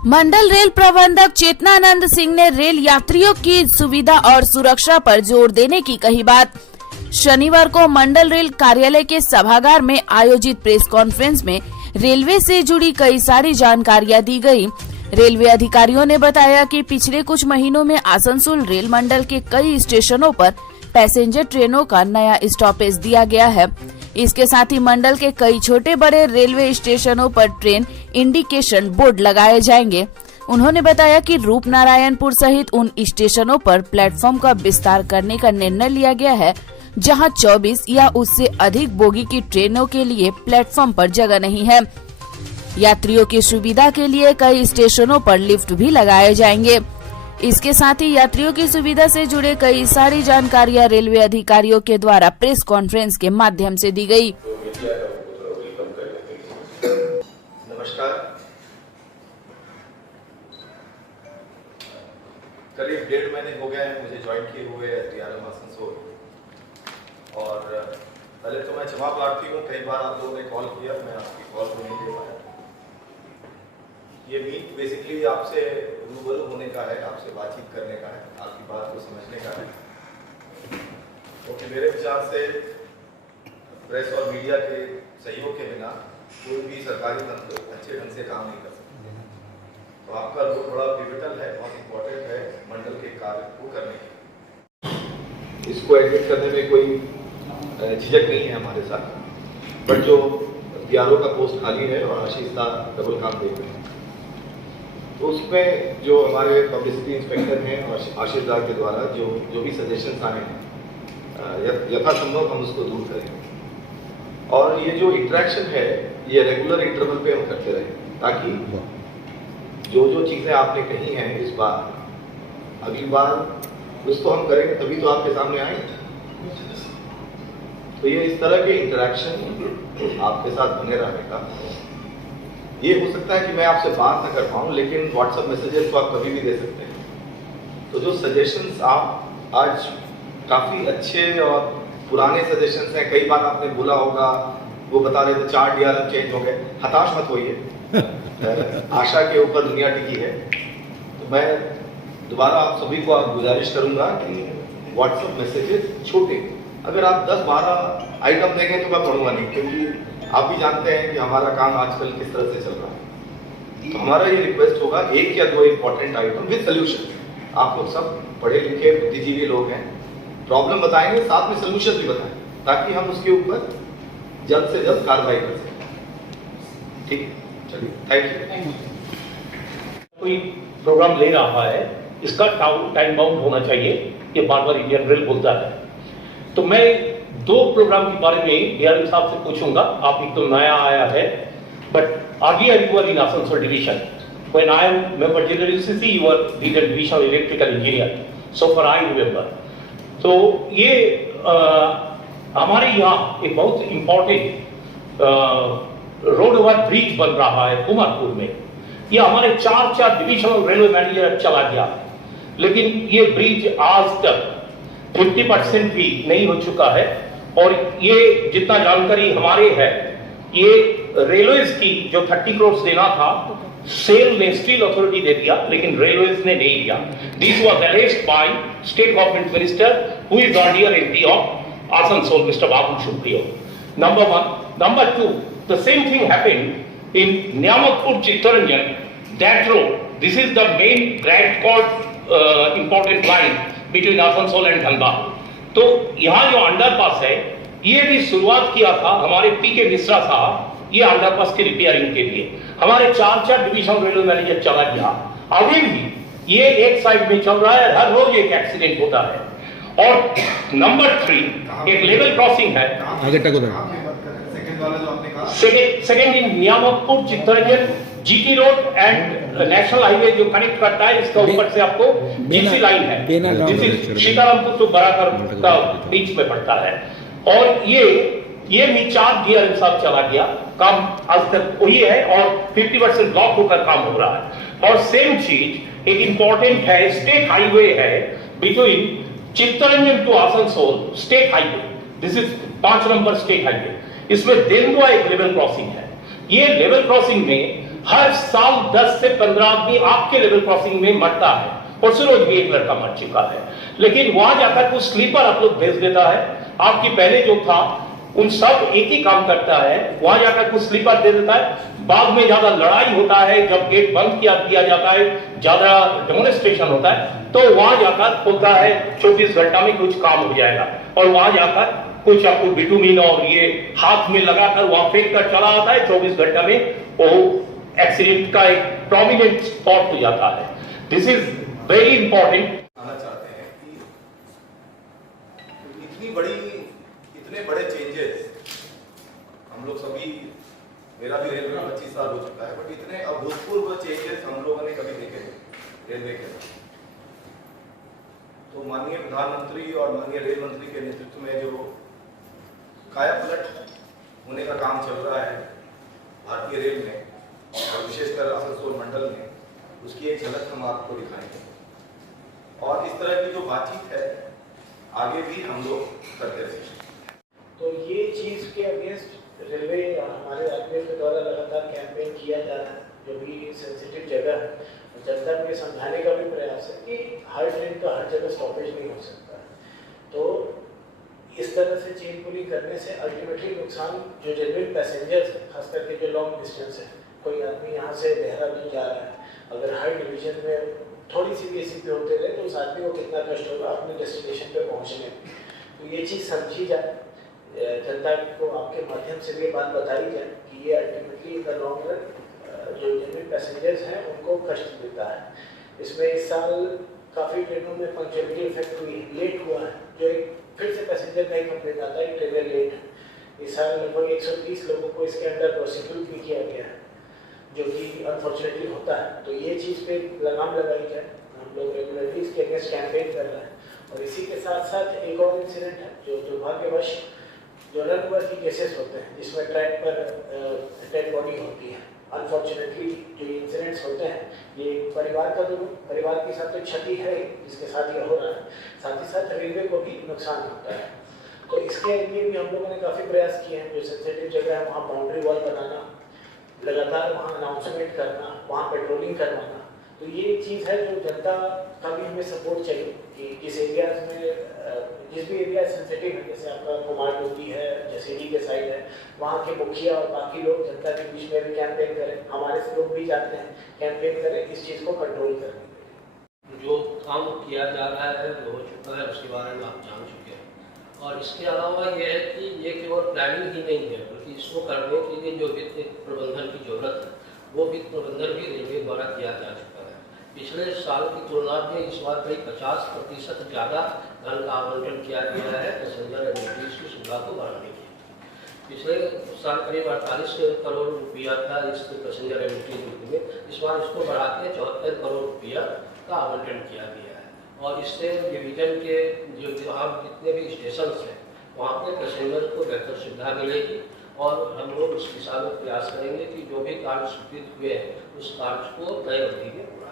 मंडल rail प्रबंधक चेतनानंद सिंह ने rail यात्रियों की सुविधा और सुरक्षा पर जोर देने की कही बात। शनिवार को मंडल रेल कार्यालय के सभागार में आयोजित प्रेस कॉन्फ्रेंस में रेलवे से जुड़ी कई सारी जानकारियां दी गई। रेलवे अधिकारियों ने बताया कि पिछले कुछ महीनों में आसनसोल रेल मंडल के कई स्टेशनों पर पैसेंजर ट्रेनों का नया स्टॉपेज दिया गया है। इसके साथ ही मंडल के कई छोटे बड़े रेलवे स्टेशनों पर ट्रेन इंडिकेशन बोर्ड लगाए जाएंगे। उन्होंने बताया कि रूपनारायणपुर सहित उन स्टेशनों पर प्लेटफॉर्म का विस्तार करने का निर्णय लिया गया है जहां 24 या उससे अधिक बोगी की ट्रेनों के लिए प्लेटफॉर्म पर जगह नहीं है। यात्रियों की सुविधा के लिए कई स्टेशनों पर लिफ्ट भी लगाए जाएंगे। इसके साथ ही यात्रियों की सुविधा से जुड़े कई सारी जानकारियां रेलवे अधिकारियों के द्वारा प्रेस कॉन्फ्रेंस के माध्यम से दी गई। नमस्कार। करीब 1.5 महीने हो गए हैं मुझे ज्वाइन किए हुए एसडीआरएम आसनसोल, और पहले तो मैं क्षमा प्रार्थी हूँ, कई बार आप लोगों ने कॉल किया, मैं आपकी कॉल को नहीं ले पाया। ये मीट बेसिकली आपसे रूबरू होने का है, आपसे बातचीत करने का है, आपकी बात को समझने का है, क्योंकि मेरे विचार से प्रेस और मीडिया के सहयोग के बिना कोई भी सरकारी तंत्र अच्छे ढंग से काम नहीं कर सकता। तो आपका रोल बड़ा पिवटल है, बहुत इम्पोर्टेंट है मंडल के कार्य को करने के। इसको एडमिट करने में कोई झिझक नहीं है हमारे साथ, बट जो बीआरओ का पोस्ट खाली है और आशीष दा डबल काम देख रहे हैं, तो उसमें जो हमारे पब्लिसिटी इंस्पेक्टर हैं और आशीष दा के द्वारा जो भी सजेशंस आए हैं यथासंभव हम उसको दूर करें। और ये जो इंटरेक्शन है ये रेगुलर इंटरवल पे हम करते रहें, ताकि जो चीज़ें आपने कही हैं इस बार अगली बार कुछ तो हम करेंगे तभी तो आपके सामने आएंगे। तो ये इस तरह के इंटरेक्शन आपके साथ बने रहेगा। ये हो सकता है कि मैं आपसे बात न कर पाऊँ, लेकिन व्हाट्सएप मैसेजेस तो आप कभी भी दे सकते हैं। तो जो सजेशंस आप आज काफ़ी अच्छे और पुराने सजेशंस हैं, कई बार आपने बोला होगा, वो बता रहे थे 4 डीआरएम चेंज हो गए, हताश मत होइए। आशा के ऊपर दुनिया टिकी है। तो मैं दोबारा आप सभी को गुजारिश करूंगा कि व्हाट्सएप मैसेजेस छोटे, अगर आप 10-12 आइटम देंगे तो मैं पढ़ूंगा नहीं, क्योंकि आप भी जानते हैं कि हमारा काम आजकल किस तरह से चल रहा है। तो हमारा ये रिक्वेस्ट होगा 1 या 2 इंपॉर्टेंट आइटम विद सोल्यूशन। आप लोग सब पढ़े लिखे बुद्धिजीवी लोग हैं, प्रॉब्लम बताएंगे, साथ में सोल्यूशन भी बताएं, ताकि हम उसके ऊपर जल्द से जल्द कार्रवाई कर सकें। ठीक, चलिए, थैंक यू। कोई प्रोग्राम ले रहा है, इसका टाइम बाउंड होना चाहिए, ये बार बार इंडियन रेल बोलता है। तो मैं 2 प्रोग्राम के बारे में डीआरएम साहब से पूछूंगा। आप एक तो नया आया है, but earlier you were in Asansol division. When I am member general UCC, you were leader division of electrical engineer. So far I remember. तो ये हमारे यहाँ एक बहुत इम्पोर्टेंट रोड ओवर ब्रिज बन रहा है कुमारपुर में। ये हमारे 4 डिविजनल रेलवे मैनेजर चला गया, लेकिन ये ब्रिज आज तक 50% भी नहीं हो चुका है। और ये जितना जानकारी हमारे है, ये रेलवेज की जो 30 करोड़ देना था, सेल ने स्टील अथॉरिटी दे दिया, लेकिन रेलवेज ने नहीं दिया। This was arrest by state government minister who is earlier MP of Asansol, mister Babu Supriyo. Number 1। Number 2, the same thing happened in Nyamatpur Chittaranjan, that road, this is the main grand chord important line between Asansol and Dhanbad. तो यहाँ जो underpass है, ये भी शुरुआत किया था हमारे पीके मिश्रा साहब, ये अंडरपास के रिपेयरिंग के लिए। हमारे 4 डिविजनल रेलवे मैनेजर चला गया, अभी भी ये एक साइड में चल रहा है, हर रोज एक एक्सीडेंट होता है। और नंबर 3, एक लेवल क्रॉसिंग है, second in Niyamatpur Chittaranjan GT road and national highway जो कनेक्ट करता है, इसका ऊपर से आपको जीसी लाइन है, सीतारामपुर तो बराकर का बीच में पड़ता है। और ये भी 4 डीआरएम साहब चला गया, काम आज तक वही है और 50% ब्लॉक होकर काम हो रहा है। और सेम चीज एक इंपॉर्टेंट है, स्टेट हाईवे है between Chittaranjan to Asansol, state highway, this is 5 number state highway. इसमें देंदुआ एक लेवल क्रॉसिंग है। ये लेवल क्रॉसिंग में हर साल 10 से 15 आदमी आपके लेवल क्रॉसिंग में मरता है। परसों रोज भी एक लड़का मर चुका है। लेकिन वहां जाकर कुछ स्लीपर आप लोग भेज देता है। आपकी पहले जो था उन सब एक ही काम करता है, वहां जाकर कुछ स्लीपर दे देता है। बाद में ज्यादा लड़ाई होता है, जब गेट बंद किया जाता है, ज्यादा डेमोन्स्ट्रेशन होता है, तो वहां जाकर बोलता है 24 घंटा में कुछ काम हो जाएगा। और वहां जाकर कुछ आपको बिटुमिन और ये हाथ में लगाकर वहां फेंक कर चला आता है। 24 घंटा में वो एक्सीडेंट का एक प्रोमिनेंट स्पॉट हो जाता है। This is very important. आना चाहते हैं कि इतने बड़े चेंजेस हम लोग सभी, मेरा भी रेलवे में 25 साल हो चुका है, बट इतने अभूतपूर्व चेंजेस हम लोगों ने कभी देखे नहीं रेलवे के। तो माननीय प्रधानमंत्री और माननीय रेल मंत्री के नेतृत्व में जो काया पलट होने का काम चल रहा है भारतीय रेल में और विशेषकर आसनसोल मंडल में, उसकी एक झलक हम आपको दिखाएंगे। और इस तरह की जो बातचीत है आगे भी हम लोग करते रहेंगे। तो ये चीज़ के अगेंस्ट रेलवे और हमारे आरपीएफ के द्वारा लगातार कैंपेन किया जा रहा है। जो भी सेंसिटिव जगह है, जनता को ये समझाने का भी प्रयास है कि हर ट्रेन का हर जगह स्टॉपेज नहीं हो सकता है। तो इस तरह से चेन पुलिंग करने से अल्टीमेटली नुकसान जो जेन्युइन पैसेंजर्स है, खास करके जो लॉन्ग डिस्टेंस है, कोई आदमी यहाँ से देहरादून जा रहा है, अगर हर डिवीजन में थोड़ी सी भी ऐसी पे होते रहे तो उस आदमी को कितना कष्ट होगा अपने डेस्टिनेशन पे पहुँचने में। तो ये चीज़ समझी जाए, जनता को आपके माध्यम से भी बात बताई जाए कि ये ultimately in the long run जो जेन्युइन पैसेंजर्स हैं उनको कष्ट देता है। इसमें इस साल काफ़ी ट्रेनों में पंक्चुअलिटी इफेक्ट हुई, लेट हुआ है, जो एक फिर से पैसेंजर का ही कंप्लेंट आता है ट्रेन लेट है। इस साल लगभग 130 लोगों को इसके अंडर प्रोसिक्यूट भी किया गया है, जो कि अनफॉर्चुनेटली होता है। तो ये चीज़ पे लगाम लगाई जाए। हम लोग रेगुलरली इसके अगेंस्ट कैंपेन कर रहे हैं। और इसी के साथ साथ एक और इंसिडेंट है जो दुर्भाग्यवश जो रन वर्दी केसेस होते हैं, जिसमें ट्रैक पर डेड बॉडी होती है। अनफॉर्चुनेटली जो इंसिडेंट्स होते हैं, ये परिवार के साथ तो क्षति है जिसके साथ ये हो रहा है, साथ ही साथ रेलवे को भी नुकसान होता है। तो इसके लिए भी हम लोगों ने काफ़ी प्रयास किए हैं। जो सेंसिटिव जगह है वहाँ बाउंड्री वॉल बनाना, लगातार वहाँ अनाउंसमेंट करना, वहाँ पेट्रोलिंग करवाना। तो ये एक चीज़ है जो जनता का भी हमें सपोर्ट चाहिए कि जिस एरियाज में जिस भी एरिया सेंसिटिव है, जैसे आपका कुमार डोली है, जसीडी के साइड है, वहाँ के मुखिया और बाकी लोग जनता के बीच में भी कैंपेन करें। हमारे से लोग भी जाते हैं, कैंपेन करें इस चीज़ को कंट्रोल करने के लिए। जो काम किया जा रहा है वो हो चुका है, उसके बारे में आप जान चुके हैं। और इसके अलावा ये है कि ये केवल प्लानिंग ही नहीं है, बल्कि इसको करने के लिए जो वित्त प्रबंधन की जरूरत है वो वित्त प्रबंधन भी रेलवे द्वारा किया जा चुका है। पिछले साल की तुलना में इस बार करीब 50% ज़्यादा धन का आवंटन किया गया है पैसेंजर एमिनिटीज की सुविधा को बढ़ाने के लिए। पिछले साल करीब 48 करोड़ रुपया था इस पैसेंजर एमिनिटीज में, इस बार इसको बढ़ा के 74 करोड़ रुपया का आवंटन किया गया है। और इससे डिवीजन के जो जहाँ जितने भी स्टेशन हैं वहाँ पे पैसेंजर को बेहतर सुविधा मिलेगी। और हम लोग इस दिशा में प्रयास करेंगे कि जो भी कार्य स्वीकृत हुए हैं उस कार्य को नए अवधि में पूरा।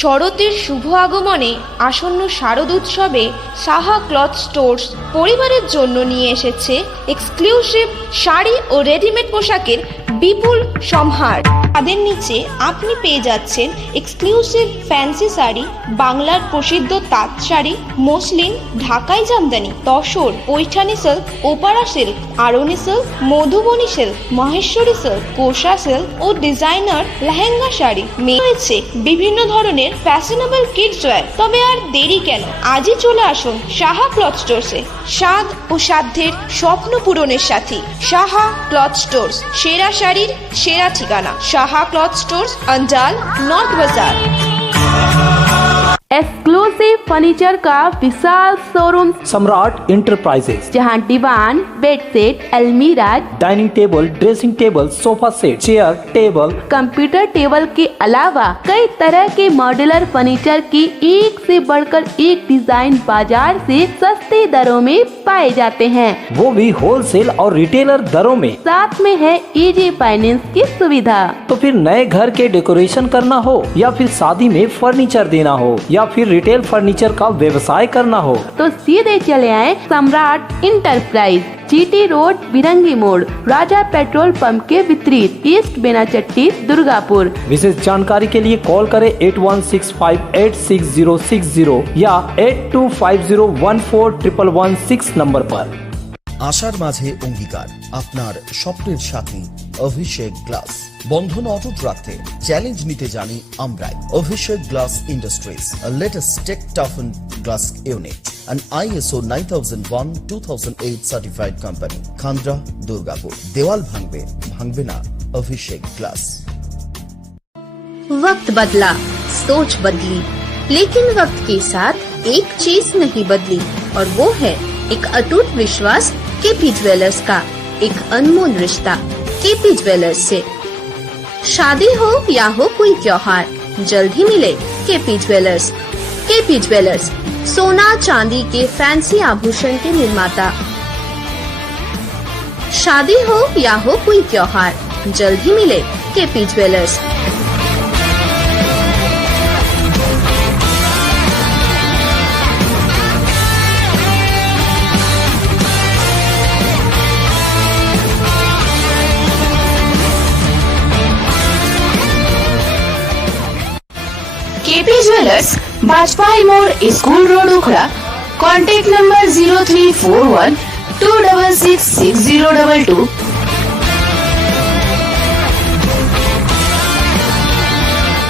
শরতের শুভ আগমনে আসন্ন শারদ উৎসবে সাহা ক্লথ স্টোর্স পরিবারের জন্য নিয়ে এসেছে এক্সক্লুসিভ শাড়ি ও রেডিমেড পোশাকের বিপুল সম্ভার। তাদের নিচে আপনি পেয়ে যাচ্ছেন এক্সক্লুসিভ ফ্যান্সি শাড়ি, বাংলার প্রসিদ্ধ তাঁত শাড়ি, মসলিন, ঢাকাই জামদানি, তসর, পৈঠানি সিল্ক, ওপারা সিল্ক, আরনি silk, Madhubani silk, Maheshwari silk, Kosa silk ও ডিজাইনার লেহেঙ্গা শাড়ি। রয়েছে বিভিন্ন ধরনের ফ্যাশনেবল কিডস ওয়্যার। তবে আর দেরি কেন, আজই চলে আসুন সাহা ক্লথ স্টোরসে। স্বাদ ও সাধ্যের স্বপ্ন পূরণের সাথী সাহা ক্লথ স্টোরস, সেরা শাড়ির সেরা ঠিকানা সাহা क्लॉथ स्टोर्स, अंजाल, नॉर्थ बाजार। एक्सक्लूसिव फर्नीचर का विशाल शोरूम सम्राट इंटरप्राइजेज, जहां दीवान, बेडशीट, अलमीरा, dining table, dressing table, sofa set, chair, table, computer table के अलावा कई तरह के मॉड्यूलर फर्नीचर की एक से बढ़कर एक डिजाइन बाजार से सस्ते दरों में पाए जाते हैं, वो भी होलसेल और रिटेलर दरों में। साथ में है इजी फाइनेंस की सुविधा। तो फिर नए घर के डेकोरेशन करना हो या फिर शादी में फर्नीचर देना हो या या फिर रिटेल फर्नीचर का व्यवसाय करना हो तो सीधे चले आए सम्राट इंटरप्राइज, जीटी रोड, बिरंगी मोड़, राजा पेट्रोल पंप के विपरीत, ईस्ट बेनाचट्टी, दुर्गापुर। विशेष जानकारी के लिए कॉल करें 8165866060 या 8250141116 नंबर पर। আশার মাঝে অঙ্গীকার আপনার স্বপ্নের সাথী অভিষেক গ্লাস। বন্ধন অটুট রাখতে চ্যালেঞ্জ নিতে জানি আমরাই। Abhishek glass industries, latest tech টাফন glass unit, an ISO 9001-2008 certified company, Khandra, Durgapur. দেওয়াল ভাঙবে, ভাঙবে না অভিষেক গ্লাস। वक्त बदला, सोच बदली, लेकिन वक्त के साथ एक चीज नहीं बदली और वो है एक अटूट विश्वास केपी ज्वेलर्स का, एक अनमोल रिश्ता केपी ज्वेलर्स से। शादी हो या हो कोई त्योहार, जल्द ही मिले केपी ज्वेलर्स। केपी ज्वेलर्स, सोना चांदी के फैंसी आभूषण के निर्माता। शादी हो या हो कोई त्योहार, जल्द ही मिले KP jewellers. KP jewellers, Bajpai मोड़, school road, Ukhra. Contact number 0341 2666022।